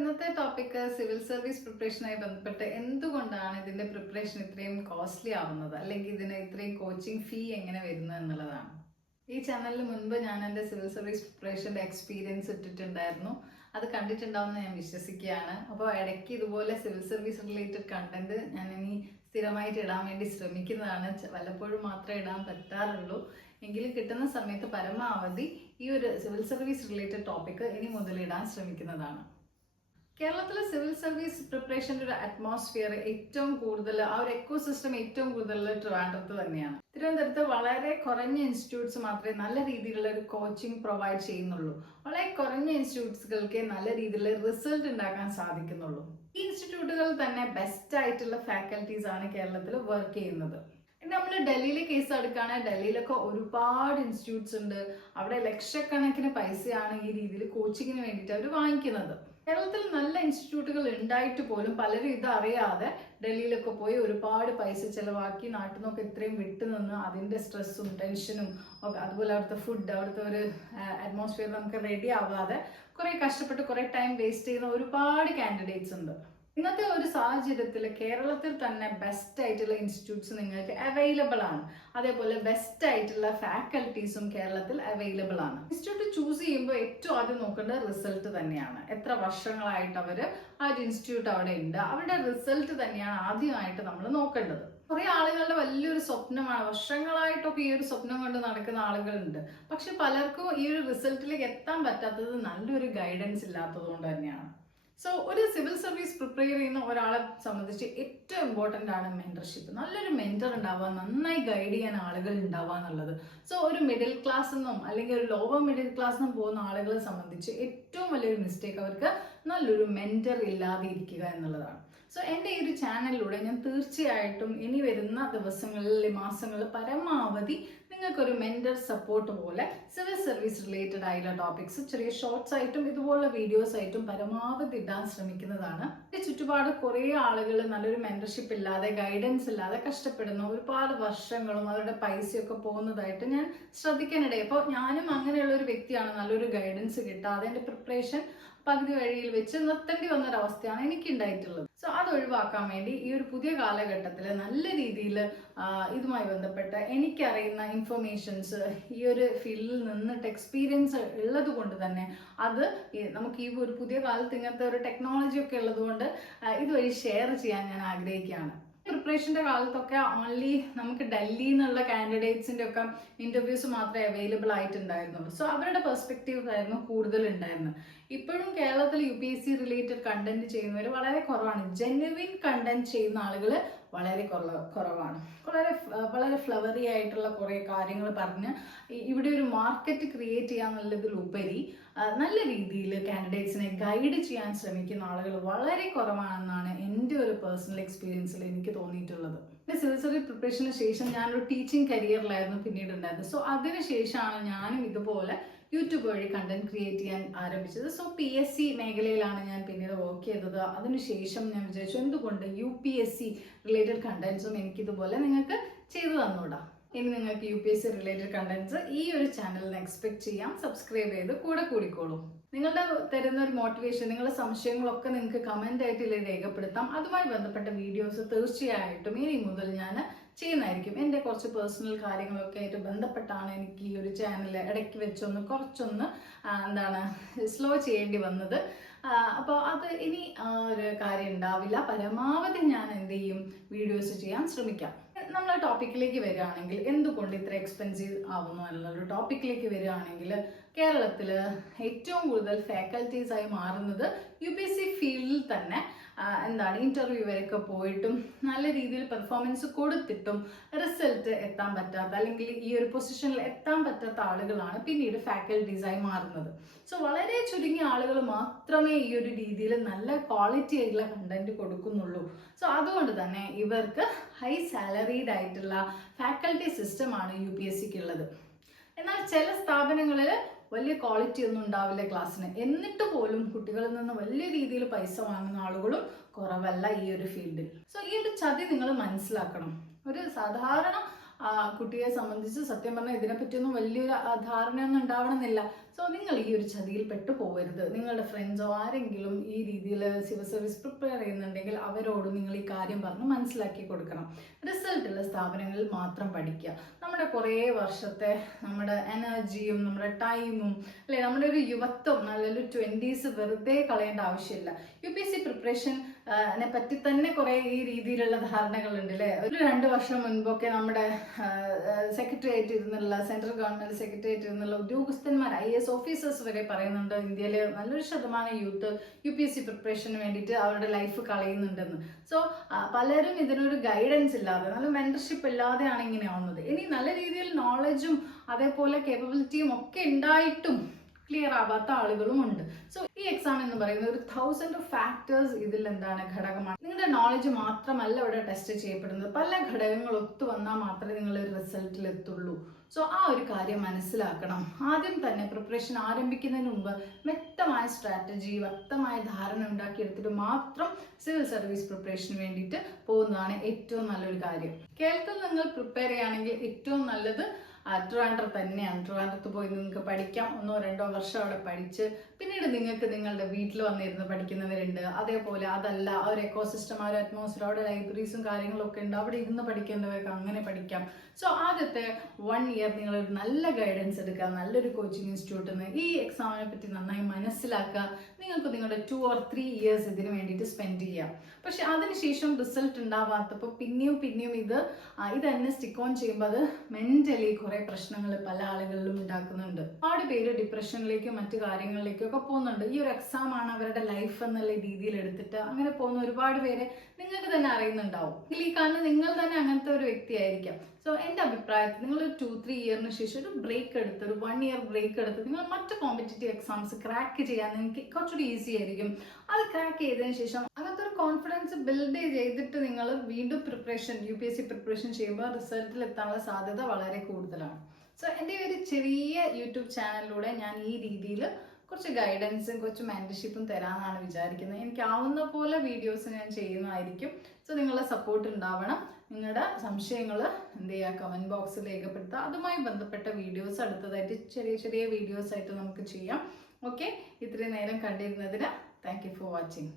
ഇന്നത്തെ topic civil service പ്രിപ്പറേഷനായി ബന്ധപ്പെട്ട് എന്തുകൊണ്ടാണ് ഇതിന്റെ പ്രിപ്പറേഷൻ ഇത്രയും കോസ്റ്റ്ലി ആവുന്നത്? അല്ലെങ്കിൽ ഇതിന് ഇത്രയും കോച്ചിങ് ഫീ എങ്ങനെ വരുന്നത് എന്നുള്ളതാണ്. ഈ ചാനലിൽ മുൻപ് ഞാൻ എന്റെ സിവിൽ സർവീസ് പ്രിപ്പറേഷന്റെ എക്സ്പീരിയൻസ് ഇട്ടിട്ടുണ്ടായിരുന്നു. അത് കണ്ടിട്ടുണ്ടാവുമെന്ന് ഞാൻ വിശ്വസിക്കുകയാണ്. അപ്പോൾ ഇടയ്ക്ക് ഇതുപോലെ സിവിൽ സർവീസ് റിലേറ്റഡ് കണ്ടന്റ് ഞാൻ ഇനി സ്ഥിരമായിട്ട് ഇടാൻ വേണ്ടി ശ്രമിക്കുന്നതാണ്. വല്ലപ്പോഴും മാത്രമേ ഇടാൻ പറ്റാറുള്ളൂ. എങ്കിലും കിട്ടുന്ന സമയത്ത് പരമാവധി ഈ ഒരു സിവിൽ സർവീസ് റിലേറ്റഡ് ടോപ്പിക്ക് ഇനി മുതലിടാൻ ശ്രമിക്കുന്നതാണ്. കേരളത്തിലെ സിവിൽ സർവീസ് പ്രിപ്പറേഷന്റെ ഒരു അറ്റ്മോസ്ഫിയർ ഏറ്റവും കൂടുതൽ ആ ഒരു എക്കോ സിസ്റ്റം ഏറ്റവും കൂടുതൽ ട്രിവാൻഡ്രത്ത് തന്നെയാണ്. തിരുവനന്തപുരത്ത് വളരെ കുറഞ്ഞ ഇൻസ്റ്റിറ്റ്യൂട്ട്സ് മാത്രമേ നല്ല രീതിയിലുള്ള ഒരു കോച്ചിങ് പ്രൊവൈഡ് ചെയ്യുന്നുള്ളൂ. വളരെ കുറഞ്ഞ ഇൻസ്റ്റിറ്റ്യൂട്ട്സുകൾക്ക് നല്ല രീതിയിലുള്ള റിസൾട്ട് ഉണ്ടാക്കാൻ സാധിക്കുന്നുള്ളൂ. ഈ ഇൻസ്റ്റിറ്റ്യൂട്ടുകൾ തന്നെ ബെസ്റ്റ് ആയിട്ടുള്ള ഫാക്കൽറ്റീസ് ആണ് കേരളത്തിൽ വർക്ക് ചെയ്യുന്നത്. നമ്മൾ ഡൽഹിയിലെ കേസ് എടുക്കുകയാണെങ്കിൽ ഡൽഹിയിലൊക്കെ ഒരുപാട് ഇൻസ്റ്റിറ്റ്യൂട്ട്സ് ഉണ്ട്. അവിടെ ലക്ഷക്കണക്കിന് പൈസയാണ് ഈ രീതിയിൽ കോച്ചിങ്ങിന് വേണ്ടിയിട്ട് അവർ വാങ്ങിക്കുന്നത്. കേരളത്തിൽ നല്ല ഇൻസ്റ്റിറ്റ്യൂട്ടുകൾ ഉണ്ടായിട്ട് പോലും പലരും ഇത് അറിയാതെ ഡൽഹിയിലൊക്കെ പോയി ഒരുപാട് പൈസ ചിലവാക്കി നാട്ടിൽ നിന്നൊക്കെ ഇത്രയും വിട്ടു നിന്ന് അതിന്റെ സ്ട്രെസ്സും ടെൻഷനും ഒക്കെ അതുപോലെ അവിടുത്തെ ഫുഡ് അവിടുത്തെ ഒരു അറ്റ്മോസ്ഫിയർ നമുക്ക് റെഡി ആവാതെ കുറെ കഷ്ടപ്പെട്ട് കുറേ ടൈം വേസ്റ്റ് ചെയ്യുന്ന ഒരുപാട് കാൻഡിഡേറ്റ്സ് ഉണ്ട്. ഇന്നത്തെ ഒരു സാഹചര്യത്തിൽ കേരളത്തിൽ തന്നെ ബെസ്റ്റ് ആയിട്ടുള്ള ഇൻസ്റ്റിറ്റ്യൂട്ട്സ് നിങ്ങൾക്ക് അവൈലബിൾ ആണ്. അതേപോലെ ബെസ്റ്റ് ആയിട്ടുള്ള ഫാക്കൽറ്റീസും കേരളത്തിൽ അവൈലബിൾ ആണ്. ഇൻസ്റ്റിറ്റ്യൂട്ട് ചൂസ് ചെയ്യുമ്പോൾ ഏറ്റവും ആദ്യം നോക്കേണ്ട റിസൾട്ട് തന്നെയാണ്. എത്ര വർഷങ്ങളായിട്ട് അവർ ആ ഒരു ഇൻസ്റ്റിറ്റ്യൂട്ട് അവിടെ ഉണ്ട്. അവരുടെ റിസൾട്ട് തന്നെയാണ് ആദ്യമായിട്ട് നമ്മൾ നോക്കേണ്ടത്. കുറെ ആളുകളുടെ വലിയൊരു സ്വപ്നമാണ്. വർഷങ്ങളായിട്ടൊക്കെ ഈ ഒരു സ്വപ്നം കൊണ്ട് നടക്കുന്ന ആളുകളുണ്ട്. പക്ഷെ പലർക്കും ഈ ഒരു റിസൾട്ടിലേക്ക് എത്താൻ പറ്റാത്തത് നല്ലൊരു ഗൈഡൻസ് ഇല്ലാത്തത് കൊണ്ട് തന്നെയാണ്. സോ ഒരു സിവിൽ സർവീസ് പ്രിപ്പയർ ചെയ്യുന്ന ഒരാളെ സംബന്ധിച്ച് ഏറ്റവും ഇമ്പോർട്ടന്റ് ആണ് മെന്റർഷിപ്പ് നല്ലൊരു മെന്റർ ഉണ്ടാവുക നന്നായി ഗൈഡ് ചെയ്യാൻ ആളുകൾ ഉണ്ടാവുക എന്നുള്ളത്. സോ ഒരു മിഡിൽ ക്ലാസ് എന്നും അല്ലെങ്കിൽ ഒരു ലോവർ മിഡിൽ ക്ലാസ് എന്നും പോകുന്ന ആളുകളെ സംബന്ധിച്ച് ഏറ്റവും വലിയൊരു മിസ്റ്റേക്ക് അവർക്ക് നല്ലൊരു മെന്റർ ഇല്ലാതെ ഇരിക്കുക എന്നുള്ളതാണ്. സോ എന്റെ ഈ ഒരു ചാനലിലൂടെ ഞാൻ തീർച്ചയായിട്ടും ഇനി വരുന്ന ദിവസങ്ങളിൽ മാസങ്ങളിൽ പരമാവധി നിങ്ങൾക്കൊരു മെന്റർ സപ്പോർട്ട് പോലെ സിവിൽ സർവീസ് റിലേറ്റഡ് ആയിട്ടുള്ള ടോപ്പിക്സ് ചെറിയ ഷോർട്സ് ആയിട്ടും ഇതുപോലുള്ള വീഡിയോസ് ആയിട്ടും പരമാവധി ഇടാൻ ശ്രമിക്കുന്നതാണ്. എന്റെ ചുറ്റുപാട് കുറേ ആളുകൾ നല്ലൊരു മെന്റർഷിപ്പ് ഇല്ലാതെ ഗൈഡൻസ് ഇല്ലാതെ കഷ്ടപ്പെടുന്നു. ഒരുപാട് വർഷങ്ങളും അവരുടെ പൈസയൊക്കെ പോകുന്നതായിട്ട് ഞാൻ ശ്രദ്ധിക്കാനിടയായി. അപ്പോൾ ഞാനും അങ്ങനെയുള്ള ഒരു വ്യക്തിയാണ്. നല്ലൊരു ഗൈഡൻസ് കിട്ടാതെ എന്റെ പ്രിപ്പറേഷൻ പകുതി വഴിയിൽ വെച്ച് നിർത്തേണ്ടി വന്ന എനിക്കുണ്ടായിട്ടുള്ളത്. സോ അത് ഒഴിവാക്കാൻ വേണ്ടി ഈ ഒരു പുതിയ കാലഘട്ടത്തിൽ നല്ല രീതിയിൽ ഇതുമായി ബന്ധപ്പെട്ട എനിക്കറിയുന്ന ഇൻഫർമേഷൻസ് ഈ ഒരു ഫീൽഡിൽ നിന്നിട്ട് എക്സ്പീരിയൻസ് ഉള്ളത് കൊണ്ട് തന്നെ അത് നമുക്ക് ഈ ഒരു പുതിയ കാലത്ത് ഇങ്ങനത്തെ ഒരു ടെക്നോളജി ഒക്കെ ഉള്ളത് കൊണ്ട് ഇതുവഴി ഷെയർ ചെയ്യാൻ ഞാൻ ആഗ്രഹിക്കുകയാണ്. പ്രിപ്പറേഷന്റെ കാലത്തൊക്കെ ഓൺലി നമുക്ക് ഡൽഹിയിൽ നിന്നുള്ള കാൻഡിഡേറ്റ്സിന്റെ ഒക്കെ ഇന്റർവ്യൂസ് മാത്രമേ അവൈലബിൾ ആയിട്ടുണ്ടായിരുന്നുള്ളൂ. സോ അവരുടെ പെർസ്പെക്റ്റീവ് ആയിരുന്നു കൂടുതൽ ഉണ്ടായിരുന്നത് ഇപ്പോഴും കേരളത്തിൽ U P S C related content ചെയ്യുന്നവർ വളരെ കുറവാണ്. ജെന്യുവിൻ കണ്ടന്റ് ചെയ്യുന്ന ആളുകൾ വളരെ കുറവാണ്. വളരെ വളരെ ഫ്ലവറി ആയിട്ടുള്ള കുറേ കാര്യങ്ങൾ പറഞ്ഞ് ഇവിടെ ഒരു മാർക്കറ്റ് ക്രിയേറ്റ് ചെയ്യാന്നുള്ളതിലുപരി നല്ല രീതിയിൽ കാൻഡിഡേറ്റ്സിനെ ഗൈഡ് ചെയ്യാൻ ശ്രമിക്കുന്ന ആളുകൾ വളരെ കുറവാണെന്നാണ് എന്റെ ഒരു പേഴ്സണൽ എക്സ്പീരിയൻസിൽ എനിക്ക് തോന്നിയിട്ടുള്ളത്. എന്റെ സിവിൽ സർവീസ് പ്രിപ്പറേഷന് ശേഷം ഞാനൊരു ടീച്ചിങ് കരിയറിലായിരുന്നു പിന്നീട് ഉണ്ടായിരുന്നത്. സോ അതിനുശേഷമാണ് ഞാനും ഇതുപോലെ യൂട്യൂബ് വഴി കണ്ടന്റ് ക്രിയേറ്റ് ചെയ്യാൻ ആരംഭിച്ചത്. സോ പി എസ് സി മേഖലയിലാണ് ഞാൻ പിന്നീട് വർക്ക് ചെയ്തത്. അതിനുശേഷം ഞാൻ വിചാരിച്ചു എന്തുകൊണ്ട് U P S C related കണ്ടന്റ്സും എനിക്കിതുപോലെ നിങ്ങൾക്ക് ചെയ്തു തന്നൂടാ? ഇനി നിങ്ങൾക്ക് U P S C related contents ഈ ഒരു ചാനലിന് എക്സ്പെക്ട് ചെയ്യാം. സബ്സ്ക്രൈബ് ചെയ്ത് കൂടെ കൂടിക്കോളൂ. നിങ്ങളുടെ തരുന്ന ഒരു മോട്ടിവേഷൻ നിങ്ങളുടെ സംശയങ്ങളൊക്കെ നിങ്ങൾക്ക് കമന്റ് ആയിട്ട് ഇതിൽ രേഖപ്പെടുത്താം. അതുമായി ബന്ധപ്പെട്ട വീഡിയോസ് തീർച്ചയായിട്ടും ഇനി മുതൽ ഞാൻ ചെയ്യുന്നതായിരിക്കും. എന്റെ കുറച്ച് പേഴ്സണൽ കാര്യങ്ങളൊക്കെ ആയിട്ട് ബന്ധപ്പെട്ടാണ് എനിക്ക് ഈ ഒരു ചാനൽ ഇടയ്ക്ക് വെച്ചൊന്ന് കുറച്ചൊന്ന് എന്താണ് സ്ലോ ചെയ്യേണ്ടി വന്നത്. അപ്പോൾ അത് ഇനി ഒരു കാര്യം ഉണ്ടാവില്ല. പരമാവധി ഞാൻ എന്ത് ചെയ്യും? വീഡിയോസ് ചെയ്യാൻ ശ്രമിക്കാം. നമ്മൾ ടോപ്പിക്കിലേക്ക് വരികയാണെങ്കിൽ എന്തുകൊണ്ട് ഇത്ര എക്സ്പെൻസീവ് ആവുന്നു എന്നുള്ളൊരു ടോപ്പിക്കിലേക്ക് വരികയാണെങ്കിൽ കേരളത്തിൽ ഏറ്റവും കൂടുതൽ ഫാക്കൽറ്റീസ് ആയി മാറുന്നത് യു പി എസ് സി ഫീൽഡിൽ തന്നെ എന്താണ് ഇന്റർവ്യൂ വരെയൊക്കെ പോയിട്ടും നല്ല രീതിയിൽ പെർഫോമൻസ് കൊടുത്തിട്ടും റിസൾട്ട് എത്താൻ പറ്റാത്ത അല്ലെങ്കിൽ ഈ ഒരു പൊസിഷനിൽ എത്താൻ പറ്റാത്ത ആളുകളാണ് പിന്നീട് ഫാക്കൽറ്റീസായി മാറുന്നത്. സോ വളരെ ചുരുങ്ങിയ ആളുകൾ മാത്രമേ ഈ ഒരു രീതിയിൽ നല്ല ക്വാളിറ്റി ആയിട്ടുള്ള കണ്ടന്റ് കൊടുക്കുന്നുള്ളൂ. സോ അതുകൊണ്ട് തന്നെ ഇവർക്ക് ഹൈ സാലറീഡ് ആയിട്ടുള്ള ഫാക്കൽറ്റി സിസ്റ്റമാണ് യു പി എസ് സിക്ക് ഉള്ളത്. എന്നാൽ ചില സ്ഥാപനങ്ങളിൽ വലിയ ക്വാളിറ്റി ഒന്നും ഉണ്ടാവില്ല ക്ലാസ്സിന് എന്നിട്ട് പോലും കുട്ടികളിൽ നിന്ന് വലിയ രീതിയിൽ പൈസ വാങ്ങുന്ന ആളുകളും കുറവല്ല ഈ ഒരു ഫീൽഡിൽ സോ ഈ ഒരു ചതി നിങ്ങൾ മനസ്സിലാക്കണം. ഒരു സാധാരണ കുട്ടിയെ സംബന്ധിച്ച് സത്യം പറഞ്ഞാൽ ഇതിനെപ്പറ്റിയൊന്നും വലിയൊരു ആ, ധാരണയൊന്നും ഉണ്ടാവണമെന്നില്ല. സോ നിങ്ങൾ ഈ ഒരു ചതിയിൽ പെട്ടു പോകരുത് നിങ്ങളുടെ ഫ്രണ്ട്സോ ആരെങ്കിലും ഈ രീതിയിൽ സിവിൽ സർവീസ് പ്രിപ്പയർ ചെയ്യുന്നുണ്ടെങ്കിൽ അവരോട് നിങ്ങൾ ഈ കാര്യം പറഞ്ഞ് മനസ്സിലാക്കി കൊടുക്കണം. റിസൾട്ടുള്ള സ്ഥാപനങ്ങളിൽ മാത്രം പഠിക്കുക. നമ്മുടെ കുറേ വർഷത്തെ നമ്മുടെ എനർജിയും നമ്മുടെ ടൈമും അല്ലെ നമ്മുടെ ഒരു യുവത്വം നല്ലൊരു ട്വന്റീസ് വെറുതെ കളയേണ്ട ആവശ്യമില്ല. U P S C preparation നെ പറ്റി തന്നെ കുറേ ഈ രീതിയിലുള്ള ധാരണകളുണ്ട് അല്ലേ ഒരു രണ്ട് വർഷം മുൻപൊക്കെ നമ്മുടെ സെക്രട്ടേറിയറ്റ് ഇരുന്നുള്ള സെൻട്രൽ ഗവൺമെന്റ് സെക്രട്ടേറിയറ്റ് ഇരുന്നുള്ള ഉദ്യോഗസ്ഥന്മാർ ഐ എസ് ഓഫീസേഴ്സ് വരെ പറയുന്നുണ്ട് ഇന്ത്യയിലെ നല്ലൊരു ശതമാനം youth U P S C പ്രിപ്പറേഷന് വേണ്ടിയിട്ട് അവരുടെ ലൈഫ് കളയുന്നുണ്ടെന്ന്. സോ പലരും ഇതിനൊരു ഗൈഡൻസ് ഇല്ലാതെ നല്ല മെന്റർഷിപ്പ് ഇല്ലാതെയാണ് ഇങ്ങനെ ആവുന്നത്. ഇനി നല്ല രീതിയിൽ നോളജും അതേപോലെ കേപ്പബിലിറ്റിയും ഒക്കെ ഉണ്ടായിട്ടും ക്ലിയർ ആവാത്ത ആളുകളും ഉണ്ട്. സോ ഈ എക്സാം എന്ന് പറയുന്നത് ഒരു തൗസൻഡ് ഓഫ് ഫാക്ടേഴ്സ് ഇതിൽ എന്താണ് ഘടകമാണ്. നിങ്ങളുടെ നോളജ് മാത്രമല്ല ഇവിടെ ടെസ്റ്റ് ചെയ്യപ്പെടുന്നത്. പല ഘടകങ്ങൾ ഒത്തു വന്നാൽ മാത്രമേ നിങ്ങൾ റിസൾട്ടിൽ എത്തുള്ളൂ. സോ ആ ഒരു കാര്യം മനസ്സിലാക്കണം. ആദ്യം തന്നെ പ്രിപ്പറേഷൻ ആരംഭിക്കുന്നതിന് മുമ്പ് വ്യക്തമായ സ്ട്രാറ്റജി വ്യക്തമായ ധാരണ ഉണ്ടാക്കിയെടുത്തിട്ട് മാത്രം സിവിൽ സർവീസ് പ്രിപ്പറേഷന് വേണ്ടിയിട്ട് പോകുന്നതാണ് ഏറ്റവും നല്ലൊരു കാര്യം. കേരളത്തിൽ നിങ്ങൾ പ്രിപ്പയർ ചെയ്യുകയാണെങ്കിൽ ഏറ്റവും നല്ലത് ട്രിവാൻഡ്രം തന്നെയാണ്. ട്രിവാൻഡ്രത്ത് പോയി നിങ്ങൾക്ക് പഠിക്കാം. ഒന്നോ രണ്ടോ വർഷം അവിടെ പഠിച്ച് പിന്നീട് നിങ്ങൾക്ക് നിങ്ങളുടെ വീട്ടിൽ വന്നിരുന്ന് പഠിക്കുന്നവരുണ്ട്. അതേപോലെ അതല്ല ആ ഒരു എക്കോസിസ്റ്റം ആ ഒരു അറ്റ്മോസ്ഫിയർ അവിടെ ലൈബ്രറീസും കാര്യങ്ങളൊക്കെ ഉണ്ട്. അവിടെ ഇരുന്ന് പഠിക്കേണ്ടവർക്ക് അങ്ങനെ പഠിക്കാം. സോ ആദ്യത്തെ വൺ ഇയർ നിങ്ങൾ ഒരു നല്ല ഗൈഡൻസ് എടുക്കുക നല്ലൊരു കോച്ചിങ് ഇൻസ്റ്റിറ്റ്യൂട്ടിൽ നിന്ന് ഈ എക്സാമിനെ പറ്റി നന്നായി മനസ്സിലാക്കുക. നിങ്ങൾക്ക് നിങ്ങളുടെ ടു ഓർ ത്രീ ഇയേഴ്സ് ഇതിന് വേണ്ടിയിട്ട് സ്പെൻഡ് ചെയ്യാം. പക്ഷെ അതിനുശേഷം റിസൾട്ട് ഉണ്ടാവാത്തപ്പോൾ പിന്നെയും പിന്നെയും ഇത് ഇത് തന്നെ സ്റ്റിക്ക് ഓൺ ചെയ്യുമ്പോൾ അത് മെന്റലി കുറേ പ്രശ്നങ്ങൾ പല ആളുകളിലും ഉണ്ടാക്കുന്നുണ്ട്. ഒരുപാട് പേര് ഡിപ്രഷനിലേക്കും മറ്റു കാര്യങ്ങളിലേക്കും ഒക്കെ പോകുന്നുണ്ട്. ഈ ഒരു എക്സാം ആണ് അവരുടെ ലൈഫ് എന്നുള്ള രീതിയിൽ എടുത്തിട്ട് അങ്ങനെ പോകുന്ന ഒരുപാട് പേരെ നിങ്ങൾക്ക് തന്നെ അറിയുന്നുണ്ടാവും. ഈ കാരണം നിങ്ങൾ തന്നെ അങ്ങനത്തെ ഒരു വ്യക്തിയായിരിക്കാം. സോ എന്റെ അഭിപ്രായത്തിൽ നിങ്ങൾ ടു ത്രീ ഇയറിന് ശേഷം ഒരു ബ്രേക്ക് എടുത്ത് ഒരു വൺ ഇയർ ബ്രേക്ക് എടുത്ത് നിങ്ങൾ മറ്റ് കോമ്പറ്റേറ്റീവ് എക്സാംസ് ക്രാക്ക് ചെയ്യാൻ നിങ്ങൾക്ക് കുറച്ചുകൂടി ഈസി ആയിരിക്കും. അത് ക്രാക്ക് ചെയ്തതിന് ശേഷം കോൺഫിഡൻസ് ബിൽഡ് ചെയ്തിട്ട് നിങ്ങൾ വീണ്ടും preparation U P S C preparation ചെയ്യുമ്പോൾ റിസൾട്ടിൽ എത്താനുള്ള സാധ്യത വളരെ കൂടുതലാണ്. സോ എന്റെ ഒരു ചെറിയ യൂട്യൂബ് ചാനലിലൂടെ ഞാൻ ഈ രീതിയിൽ കുറച്ച് ഗൈഡൻസും കുറച്ച് മെന്റർഷിപ്പും തരാമെന്നാണ് വിചാരിക്കുന്നത്. എനിക്കാവുന്ന പോലെ വീഡിയോസ് ഞാൻ ചെയ്യുന്നതായിരിക്കും. സോ നിങ്ങളുടെ സപ്പോർട്ട് ഉണ്ടാവണം. നിങ്ങളുടെ സംശയങ്ങൾ എന്ത് ചെയ്യുക? കമന്റ് ബോക്സിൽ രേഖപ്പെടുത്തുക. അതുമായി ബന്ധപ്പെട്ട വീഡിയോസ് അടുത്തതായിട്ട് ചെറിയ ചെറിയ വീഡിയോസ് ആയിട്ട് നമുക്ക് ചെയ്യാം. ഓക്കെ ഇത്രയും നേരം കണ്ടിരുന്നതിന് താങ്ക് ഫോർ വാച്ചിങ്